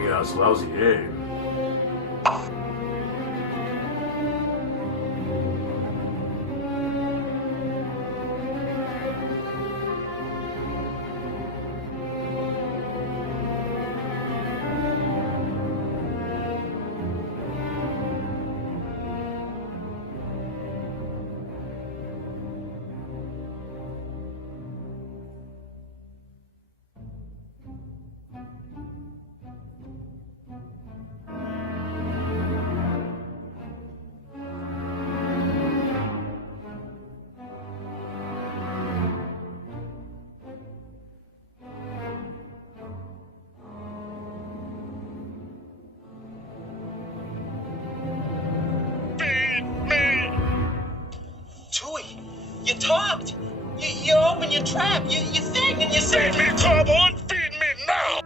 big-ass lousy aim. You talked. You opened your trap. You thing, and you said. Feed me, Carbon! Feed me now!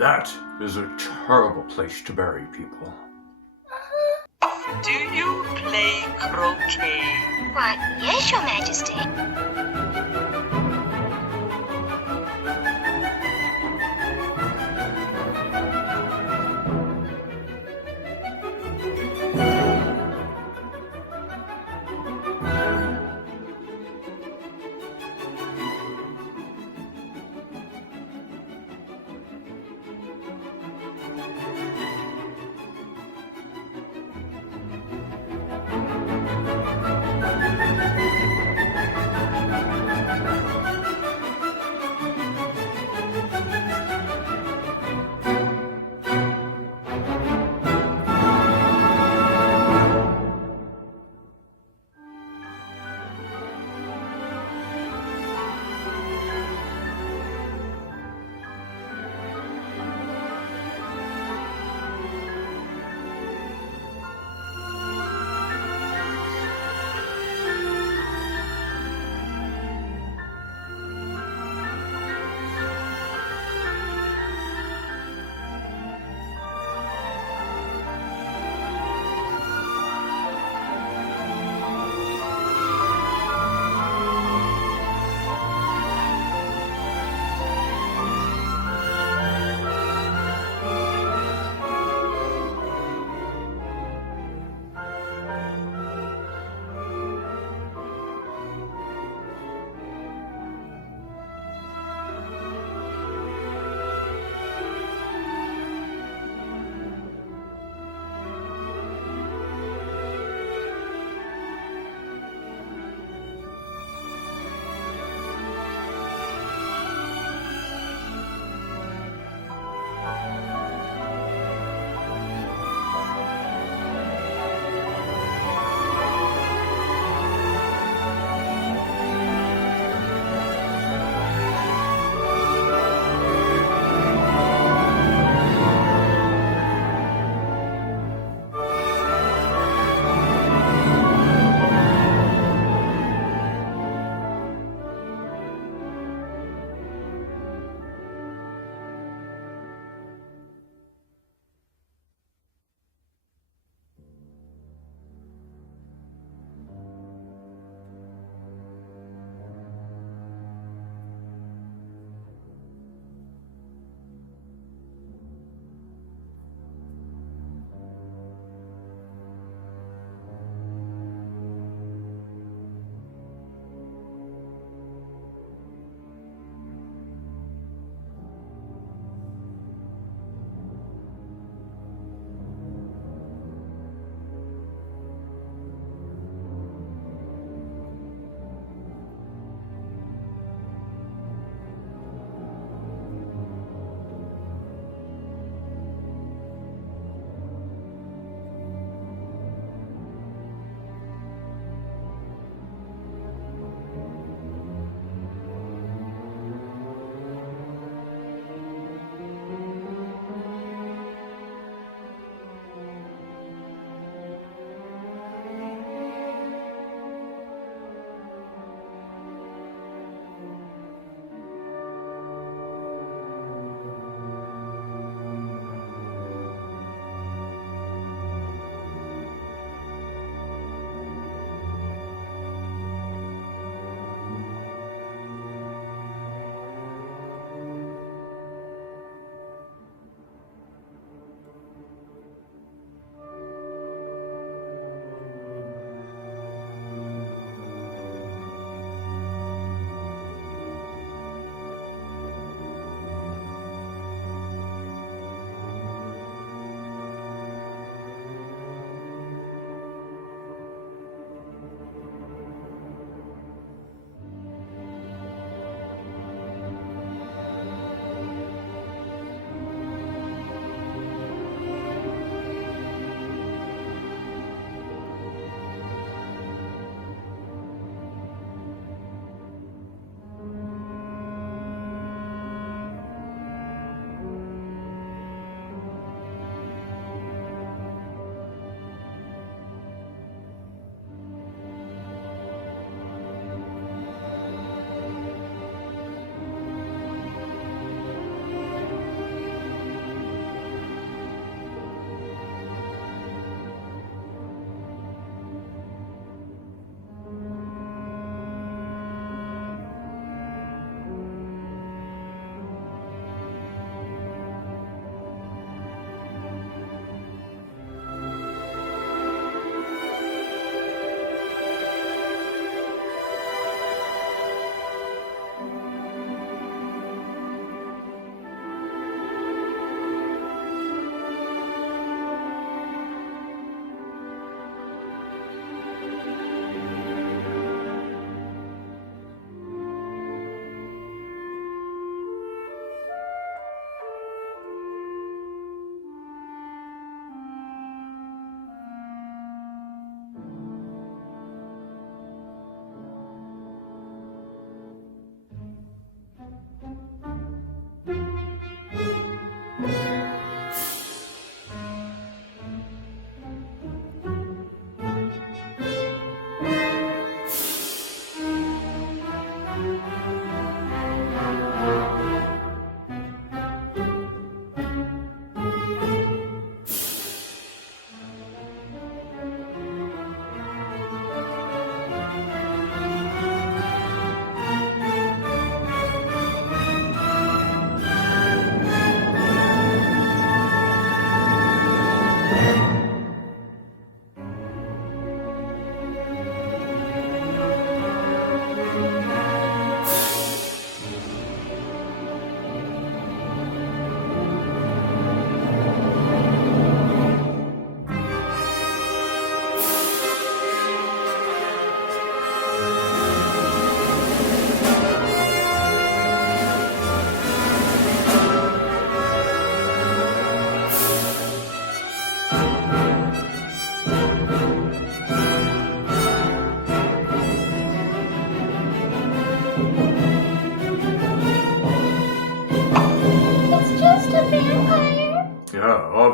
That is a terrible place to bury people. Do you play croquet? Why, yes, Your Majesty.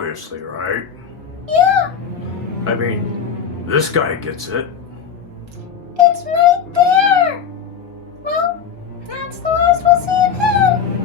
Obviously, right? Yeah, I mean, this guy gets it. it's right there. Well, that's the last we'll see of him.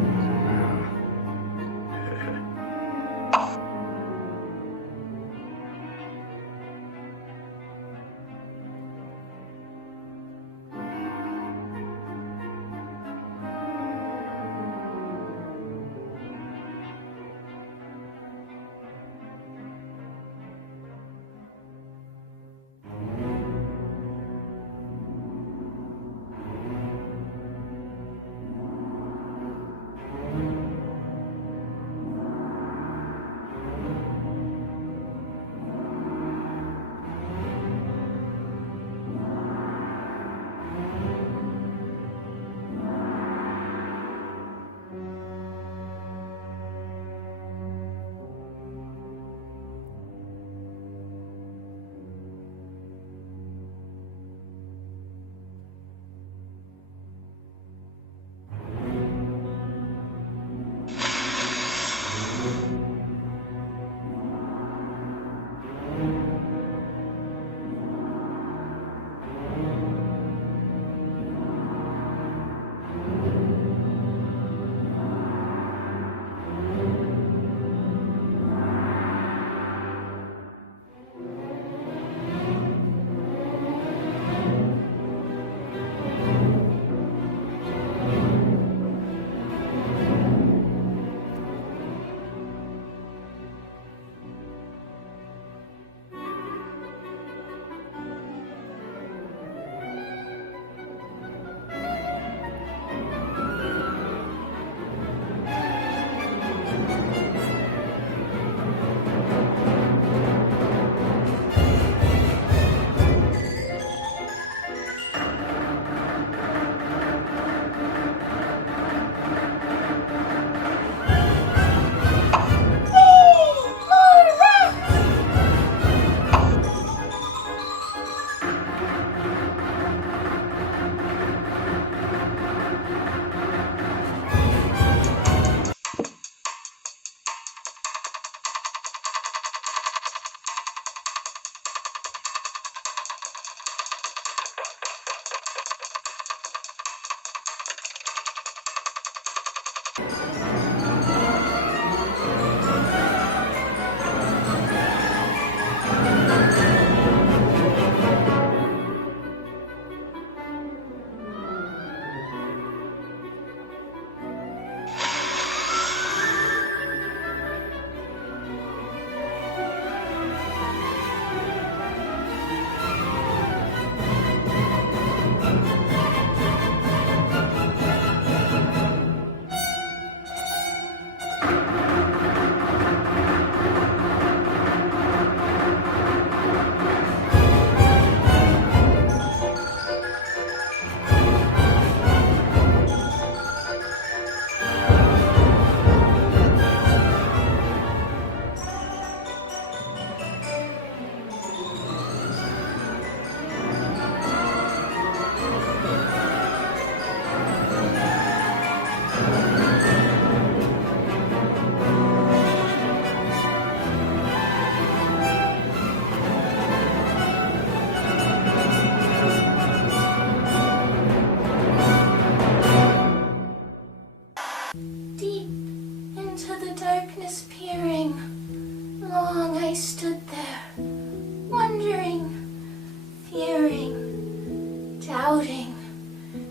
doubting,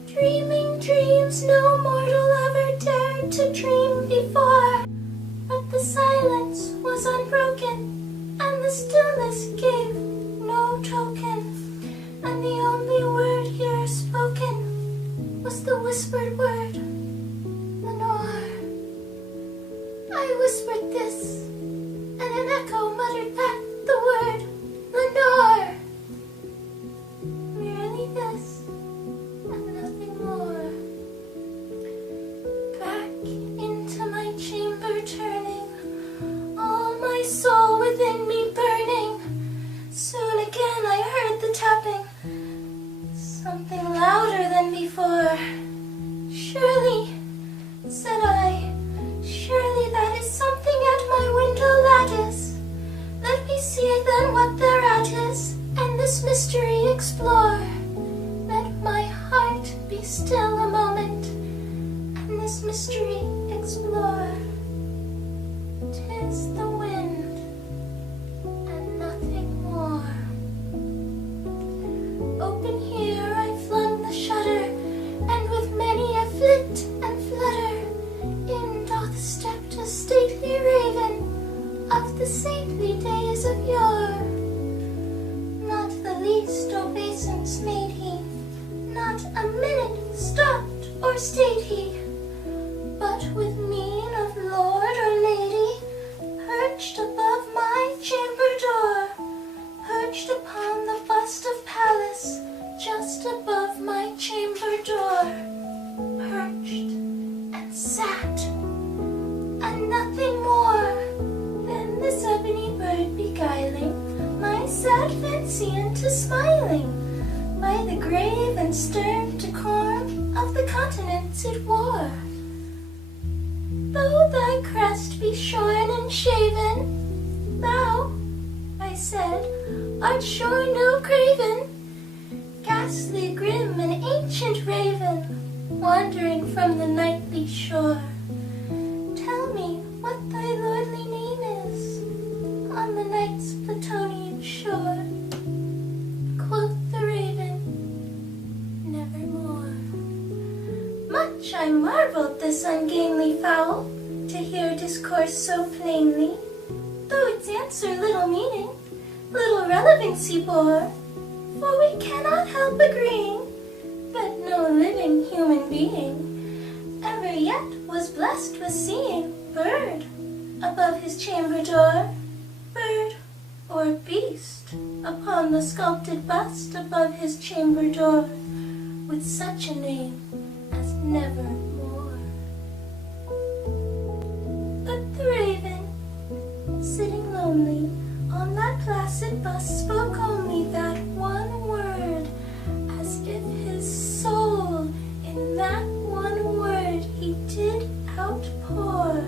dreaming dreams no mortal ever dared to dream before. But the silence was unbroken, and the stillness gave no token, and the only word here spoken was the whispered word, Lenore. I whispered this, and an echo muttered back the word, Lenore. Merely this, and nothing more. Back into my chamber turning, all my soul within me burning. Soon again I heard the tapping, something louder than before. Surely, said I, surely that is something at my window lattice. explore. Let my heart be still a moment, and this mystery explore. 'Tis the wind, and nothing more. Open here I flung the shutter, and with many a flit and flutter, in doth step a stately raven of the saintly days of yore. Not the least obeisance made he, not a minute stopped or stayed he, but with mien of lord or lady, perched above my chamber door, perched upon the bust of Pallas, just above my chamber door, perched and sat, and nothing more than this ebony bird beguiling my sad fancy into smiling, by the grave and stern decorum of the countenance it wore. Though thy crest be shorn and shaven, thou, I said, art sure no craven, ghastly, grim, and ancient raven, wandering from the nightly shore. Tell me what thy lordly name is on the night's Plutonian shore. Quoth the raven, nevermore. Much I marveled this ungainly fowl, to hear discourse so plainly, though its answer little meaning, little relevancy bore. For we cannot help agreeing that no living human being ever yet was blessed with seeing bird above his chamber door, bird or beast upon the sculpted bust above his chamber door, with such a name as Nevermore. But the raven, sitting lonely on that placid bust, spoke only that one word, as if his soul in that one word he did outpour.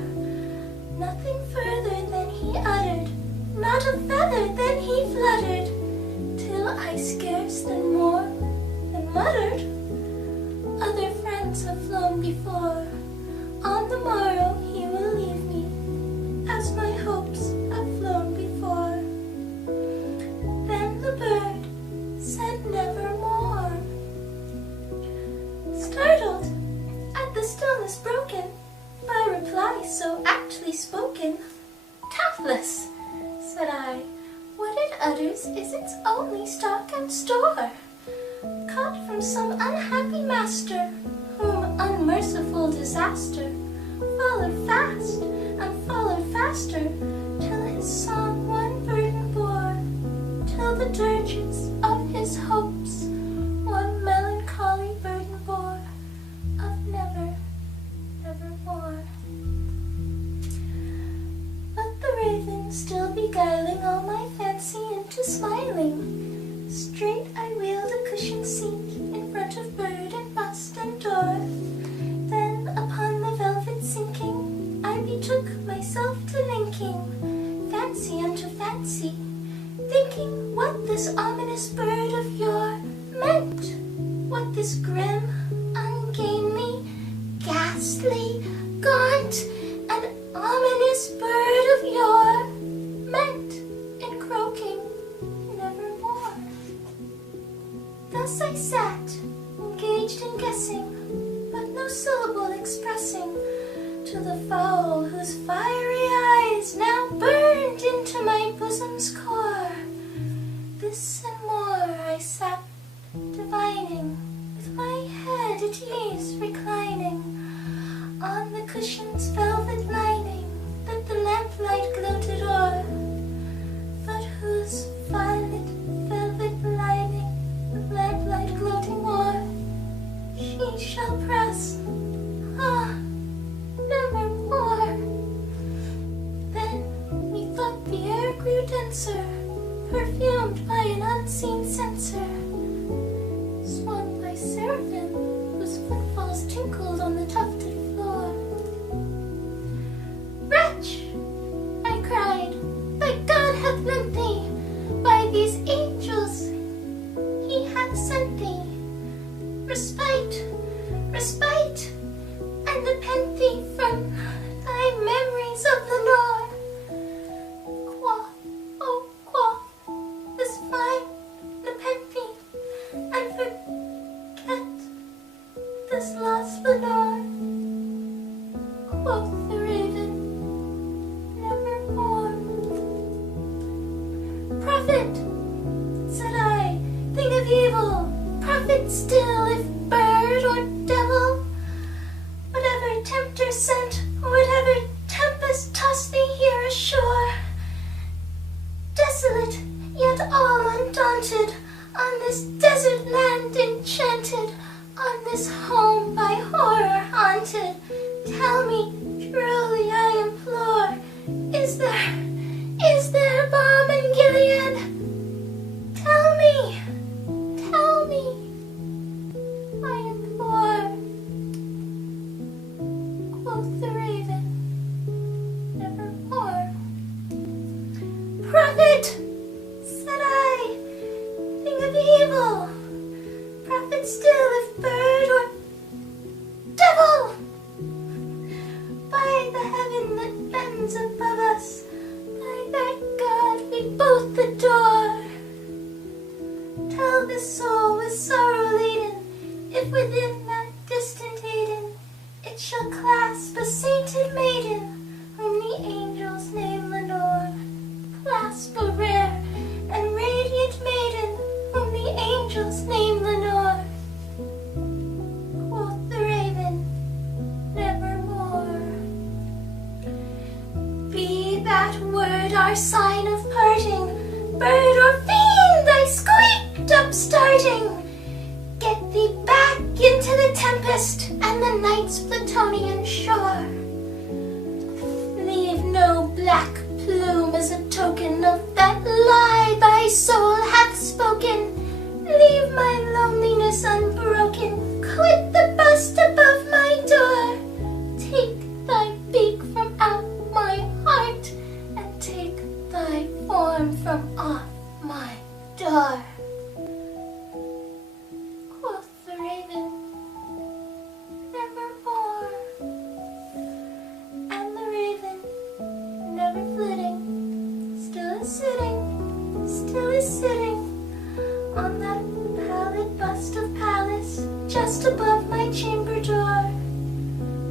Nothing further than he uttered, not a feather then he fluttered, till I scarce then more than muttered, other friends have flown before, on the morrow he will leave me, as my hopes have flown before. Then the bird said nevermore. Startled at the stillness broken by reply so aptly spoken, "Doubtless," said I, "what it utters is its only stock and store, caught from some unhappy master, whom unmerciful disaster followed fast and followed faster, till his song one burden bore, till the dirges of his hopes one melancholy burden bore, of nevermore." But the raven still beguiling all my fancy into smiling, straight I wheeled a cushioned seat in front of bird and bust and door. Then upon the velvet sinking, I betook myself to linking fancy unto fancy, thinking what this ominous bird of yore meant, what this grim, ungainly, ghastly, gaunt, and ominous bird of yore meant in croaking nevermore. Thus I sat, engaged in guessing, but no syllable expressing, to the fowl whose fiery eyes now burned into my bosom's core. This and more I sat divining, with my head at ease reclining, on the cushion's velvet lining that the lamplight gloated o'er, but whose violet velvet lining the lamplight gloating o'er, she shall press, ah, nevermore. Then methought the air grew denser, perfumed by an unseen censer, swung by seraphim whose footfalls tinkled on the tufted floor. "Wretch," I cried, "thy God hath lent thee by these angels. He sent thee respite, respite, and nepent thee from thy memories of the Lord. Quaff, oh quaff, this fine nepenthe, and forget this lost Lenore. Quoth the raven, nevermore. Prophet, said I, thing of evil, prophet still, if bird or devil, whatever tempter sent, or whatever tempest tossed thee here ashore, desolate, yet all undaunted, on this desert land enchanted, on this home by horror haunted, tell me, truly I implore, is there balm in Gilead? Tell me, I implore. Quoth the raven, nevermore. Prophet, said I, thing of evil, prophet still, if bird or devil, by the heaven that bends above us, by that God we both adore, tell this soul with sorrow laden, if within that distant Eden it shall clasp a sainted maiden, whom the angels name Lenore, clasp a rare and radiant maiden, whom the angels name Lenore. Quoth the raven, nevermore. Be that word our sign of parting, bird or fiend thy squeaked upstarting, get thee back into the tempest and the night's Plutonian shore. Leave no black plume as a token of that lie thy soul hath spoken. Leave my loneliness unbroken, quit the bust above my door. Take thy beak from out my heart, and take thy form from off my door. Quoth the raven, nevermore. And the raven, never flitting, still is sitting on that pallid bust of Pallas just above my chamber door.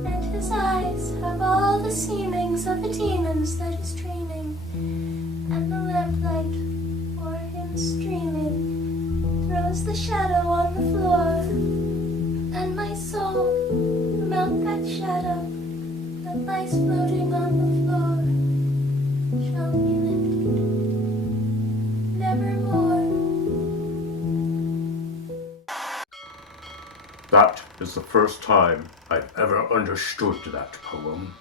And his eyes have all the seemings of a demon's that is dreaming, and the lamplight o'er him streaming throws the shadow on the floor, and my soul from out that shadow that lies floating on the floor shall be lifted nevermore. That is the first time I've ever understood that poem.